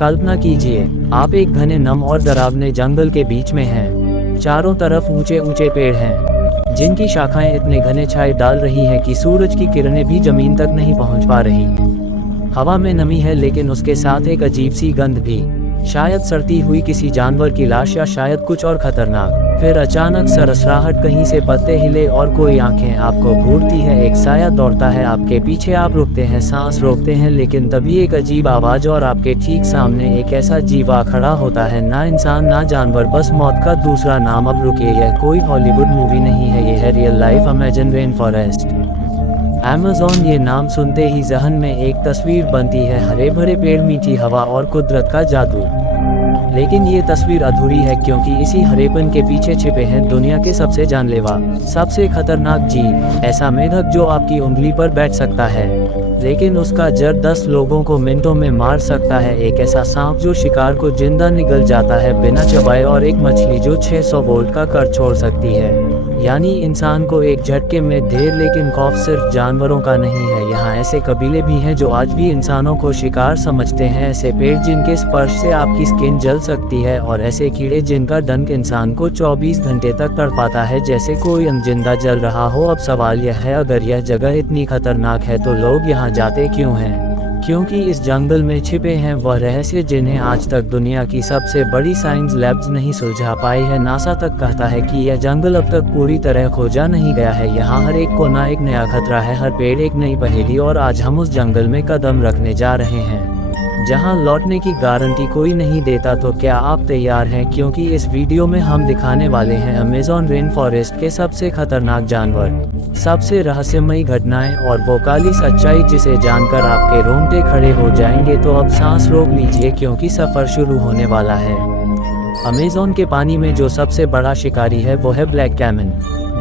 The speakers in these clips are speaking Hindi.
कल्पना कीजिए, आप एक घने नम और डरावने जंगल के बीच में हैं। चारों तरफ ऊंचे ऊंचे पेड़ हैं, जिनकी शाखाएं इतने घने छाए डाल रही हैं कि सूरज की किरणें भी जमीन तक नहीं पहुंच पा रही। हवा में नमी है, लेकिन उसके साथ एक अजीब सी गंध भी, शायद सड़ती हुई किसी जानवर की लाश या शायद कुछ और खतरनाक। फिर अचानक सरसराहट, कहीं से पत्ते हिले और कोई आंखें आपको घूरती है। एक साया दौड़ता है आपके पीछे, आप रुकते हैं, सांस रोकते हैं, लेकिन तभी एक अजीब आवाज और आपके ठीक सामने एक ऐसा जीवा खड़ा होता है, ना इंसान ना जानवर, बस मौत का दूसरा नाम। अब रुकिए, यह कोई हॉलीवुड मूवी नहीं है, ये है real life Amazon rain forest. Amazon, ये नाम सुनते ही जहन में एक तस्वीर बनती है, हरे भरे पेड़, मीठी हवा और कुदरत का जादू। लेकिन ये तस्वीर अधूरी है, क्योंकि इसी हरेपन के पीछे छिपे हैं दुनिया के सबसे जानलेवा, सबसे खतरनाक जीव, ऐसा मेढक जो आपकी उंगली पर बैठ सकता है, लेकिन उसका जड़ 10 लोगों को मिनटों में मार सकता है। एक ऐसा सांप जो शिकार को जिंदा निगल जाता है बिना चबाए, और एक मछली जो 600 वोल्ट का कर छोड़ सकती है, यानी इंसान को एक झटके में ढेर। लेकिन खौफ सिर्फ जानवरों का नहीं है, यहाँ ऐसे कबीले भी हैं जो आज भी इंसानों को शिकार समझते हैं, ऐसे पेड़ जिनके स्पर्श से आपकी स्किन जल सकती है, और ऐसे कीड़े जिनका डंक इंसान को 24 घंटे तक तड़पाता है जैसे कोई जिंदा जल रहा हो। अब सवाल यह है, अगर यह जगह इतनी खतरनाक है तो लोग यहाँ जाते क्यों हैं? क्योंकि इस जंगल में छिपे हैं वह रहस्य जिन्हें आज तक दुनिया की सबसे बड़ी साइंस लैब्स नहीं सुलझा पाई है। नासा तक कहता है कि यह जंगल अब तक पूरी तरह खोजा नहीं गया है। यहाँ हर एक कोना एक नया खतरा है, हर पेड़ एक नई पहेली, और आज हम उस जंगल में कदम रखने जा रहे हैं जहाँ लौटने की गारंटी कोई नहीं देता। तो क्या आप तैयार हैं? क्योंकि इस वीडियो में हम दिखाने वाले हैं अमेज़न रेन फॉरेस्ट के सबसे खतरनाक जानवर, सबसे रहस्यमयी घटनाएं और वो काली सच्चाई जिसे जानकर आपके रोंगटे खड़े हो जाएंगे। तो अब सांस रोक लीजिए, क्योंकि सफर शुरू होने वाला है। अमेज़न के पानी में जो सबसे बड़ा शिकारी है वो है ब्लैक कैमन।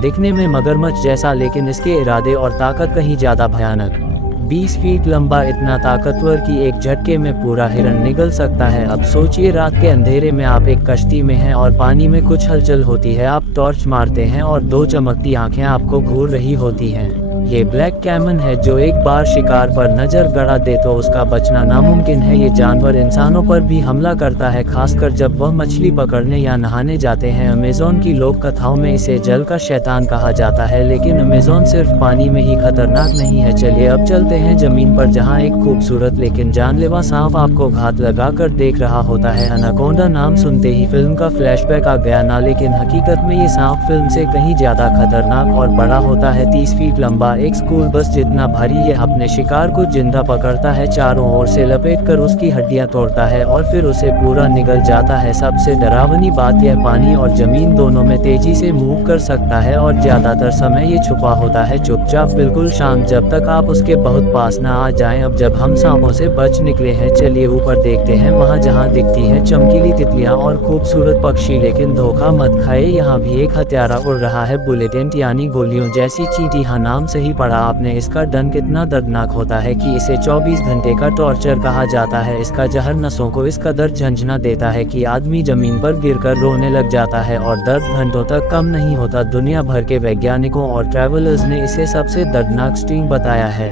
दिखने में मगरमच्छ जैसा, लेकिन इसके इरादे और ताकत कहीं ज्यादा भयानक। 20 फीट लंबा, इतना ताकतवर कि एक झटके में पूरा हिरण निगल सकता है। अब सोचिए, रात के अंधेरे में आप एक कश्ती में हैं और पानी में कुछ हलचल होती है। आप टॉर्च मारते हैं और 2 चमकती आंखें आपको घूर रही होती हैं। ये ब्लैक कैमन है जो एक बार शिकार पर नजर गड़ा दे तो उसका बचना नामुमकिन है। ये जानवर इंसानों पर भी हमला करता है, खासकर जब वह मछली पकड़ने या नहाने जाते हैं। अमेज़न की लोक कथाओं में इसे जल का शैतान कहा जाता है, लेकिन अमेज़न सिर्फ पानी में ही खतरनाक नहीं है। चलिए अब चलते हैं जमीन पर, जहाँ एक खूबसूरत लेकिन जानलेवा सांप आपको घात लगाकर देख रहा होता है। एनाकोंडा नाम सुनते ही फिल्म का फ्लैशबैक आ गया ना, लेकिन हकीकत में ये सांप फिल्म से कहीं ज्यादा खतरनाक और बड़ा होता है। 30 फीट लंबा, एक स्कूल बस जितना भारी, ये अपने शिकार को जिंदा पकड़ता है, चारों ओर से लपेटकर उसकी हड्डियां तोड़ता है और फिर उसे पूरा निगल जाता है। सबसे डरावनी बात, यह पानी और जमीन दोनों में तेजी से मूव कर सकता है और ज्यादातर समय ये छुपा होता है, चुपचाप, बिल्कुल शांत, जब तक आप उसके बहुत पास ना आ जाएं। अब जब हम सांपों से बच निकले हैं, चलिए ऊपर देखते हैं, वहाँ जहाँ दिखती हैं चमकीली तितलियाँ और खूबसूरत पक्षी। लेकिन धोखा मत खाए, यहाँ भी एक हत्यारा उड़ रहा है, बुलेटिन यानी गोलियों जैसी चींटी। हाँ, नाम सही पड़ा आपने। इसका डंक इतना दर्दनाक होता है कि इसे 24 घंटे का टॉर्चर कहा जाता है। इसका जहर नसों को इस कदर झंझना देता है कि आदमी जमीन पर गिरकर रोने लग जाता है, और दर्द घंटों तक कम नहीं होता। दुनिया भर के वैज्ञानिकों और ट्रैवलर्स ने इसे सबसे दर्दनाक स्टिंग बताया है।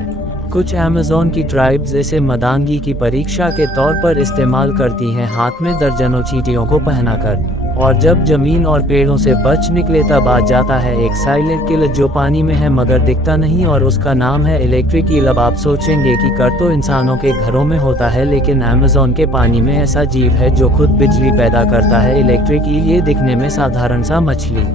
कुछ अमेज़न की ट्राइब्स इसे मदानगी की परीक्षा के तौर पर इस्तेमाल करती हैं, हाथ में दर्जनों चींटियों को पहनाकर। और जब जमीन और पेड़ों से बच निकले तब आ जाता है एक साइलेंट किलर जो पानी में है मगर दिखता नहीं, और उसका नाम है इलेक्ट्रिक ईल। अब आप सोचेंगे कि कर तो इंसानों के घरों में होता है, लेकिन अमेज़न के पानी में ऐसा जीव है जो खुद बिजली पैदा करता है। इलेक्ट्रिक ईल ये दिखने में साधारण सा मछली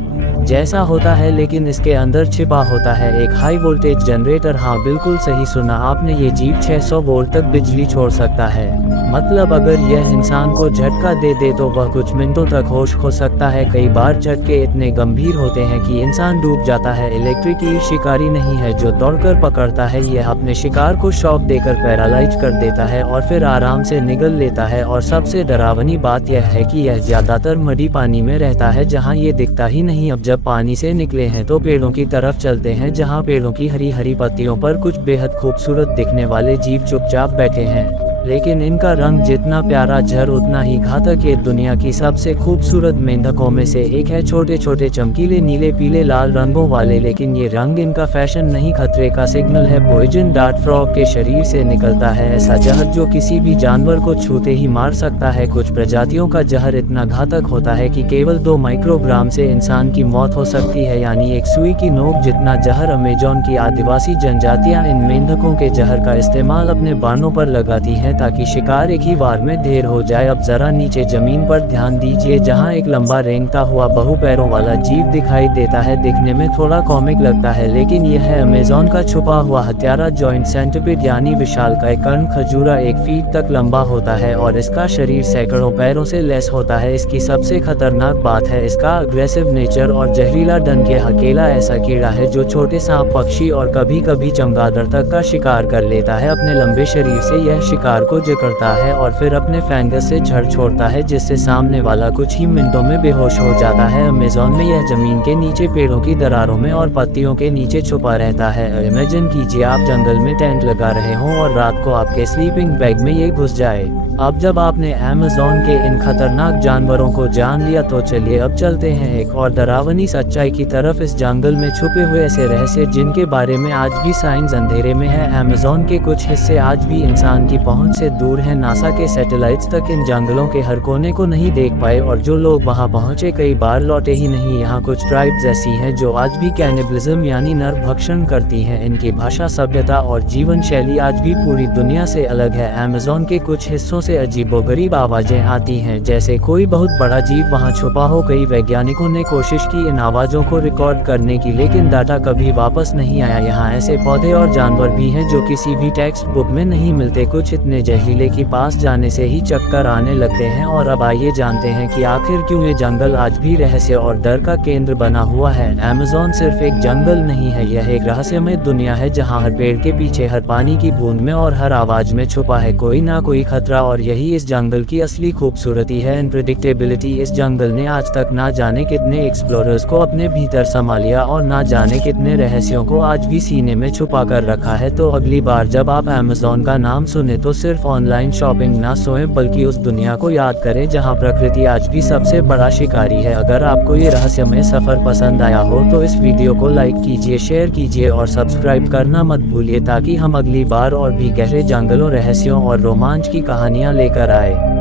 जैसा होता है, लेकिन इसके अंदर छिपा होता है एक हाई वोल्टेज जनरेटर। हाँ, बिल्कुल सही सुना आपने, ये जीव 600 वोल्ट तक बिजली छोड़ सकता है। मतलब अगर यह इंसान को झटका दे दे तो वह कुछ मिनटों तक होश खो सकता है। कई बार झटके इतने गंभीर होते हैं कि इंसान डूब जाता है। इलेक्ट्रिक ईल शिकारी नहीं है जो दौड़कर पकड़ता है, यह अपने शिकार को शॉक देकर पैरालाइज कर देता है और फिर आराम से निगल लेता है। और सबसे डरावनी बात यह है कि यह ज्यादातर मडी पानी में रहता है, जहाँ ये दिखता ही नहीं। अब जब पानी से निकले हैं तो पेड़ों की तरफ चलते हैं, जहाँ पेड़ों की हरी हरी पत्तियों पर कुछ बेहद खूबसूरत दिखने वाले जीव चुपचाप बैठे हैं। लेकिन इनका रंग जितना प्यारा झर उतना ही घातक। ये दुनिया की सबसे खूबसूरत मेंढकों में से एक है। छोटे छोटे चमकीले नीले पीले लाल रंगों वाले, लेकिन ये रंग इनका फैशन नहीं, खतरे का सिग्नल है। पॉइजन डार्ट फ्रॉग के शरीर से निकलता है ऐसा जहर जो किसी भी जानवर को छूते ही मार सकता है। कुछ प्रजातियों का जहर इतना घातक होता है कि केवल 2 माइक्रोग्राम से इंसान की मौत हो सकती है, यानी एक सुई की नोक जितना जहर। अमेज़न की आदिवासी जनजातियां इन मेंढकों के जहर का इस्तेमाल अपने बालों पर लगाती हैं ताकि शिकार एक ही बार में ढेर हो जाए। अब जरा नीचे जमीन पर ध्यान दीजिए, जहां एक लंबा रेंगता हुआ बहुपैरों वाला जीव दिखाई देता है। दिखने में थोड़ा कॉमिक लगता है, लेकिन यह है अमेज़न का छुपा हुआ हत्यारा जॉइंट सेंटिपिड, यानी विशालकाय कर्ण खजूरा। 1 फीट तक लंबा होता है और इसका शरीर सैकड़ों पैरों से लैस होता है। इसकी सबसे खतरनाक बात है इसका अग्रेसिव नेचर और जहरीला डंक। यह अकेला ऐसा कीड़ा है जो छोटे सांप, पक्षी और कभी कभी चमगादड़ तक का शिकार कर लेता है। अपने लंबे शरीर से यह शिकार को जकड़ता है और फिर अपने फैंगस से झड़ छोड़ता है, जिससे सामने वाला कुछ ही मिनटों में बेहोश हो जाता है। अमेज़न में यह जमीन के नीचे, पेड़ों की दरारों में और पत्तियों के नीचे छुपा रहता है। इमेजिन कीजिए आप जंगल में टेंट लगा रहे हों और रात को आपके स्लीपिंग बैग में ये घुस जाए। अब जब आपने अमेज़न के इन खतरनाक जानवरों को जान लिया तो चलिए अब चलते हैं एक और डरावनी सच्चाई की तरफ। इस जंगल में छुपे हुए ऐसे रहस्य जिनके बारे में आज भी साइंस अंधेरे में है। अमेज़न के कुछ हिस्से आज भी इंसान की पहुंच से दूर हैं। नासा के सैटेलाइट्स तक इन जंगलों के हर कोने को नहीं देख पाए और जो लोग वहां पहुंचे कई बार लौटे ही नहीं। यहाँ कुछ ट्राइब्स ऐसी हैं जो आज भी कैनिबलिज्म यानी नर भक्षण करती हैं। इनकी भाषा, सभ्यता और जीवन शैली आज भी पूरी दुनिया से अलग है। अमेज़न के कुछ हिस्सों से अजीबोगरीब आवाजें आती हैं, जैसे कोई बहुत बड़ा जीव वहां छुपा हो। कई वैज्ञानिकों ने कोशिश की इन आवाजों को रिकॉर्ड करने की, लेकिन डाटा कभी वापस नहीं आया। यहाँ ऐसे पौधे और जानवर भी हैं जो किसी भी टेक्स्ट बुक में नहीं मिलते, कुछ इतने जहरीले कि पास जाने से ही चक्कर आने लगते हैं। और अब आइए जानते हैं कि आखिर क्यों ये जंगल आज भी रहस्य और डर का केंद्र बना हुआ है। अमेज़न सिर्फ एक जंगल नहीं है, यह एक रहस्यमय दुनिया है जहाँ हर पेड़ के पीछे, हर पानी की बूंद में और हर आवाज में छुपा है कोई ना कोई खतरा। और यही इस जंगल की असली खूबसूरती है, अनप्रेडिक्टेबिलिटी। इस जंगल ने आज तक ना जाने कितने एक्सप्लोरर्स को अपने भीतर समा लिया और ना जाने कितने रहस्यों को आज भी सीने में छुपा कर रखा है। तो अगली बार जब आप अमेज़न का नाम सुने तो सिर्फ ऑनलाइन शॉपिंग ना सोचें, बल्कि उस दुनिया को याद करें जहां प्रकृति आज भी सबसे बड़ा शिकारी है। अगर आपको ये रहस्यमय सफर पसंद आया हो तो इस वीडियो को लाइक कीजिए, शेयर कीजिए और सब्सक्राइब करना मत भूलिए, ताकि हम अगली बार और भी गहरे जंगलों, रहस्यों और रोमांच की कहानियां लेकर आए।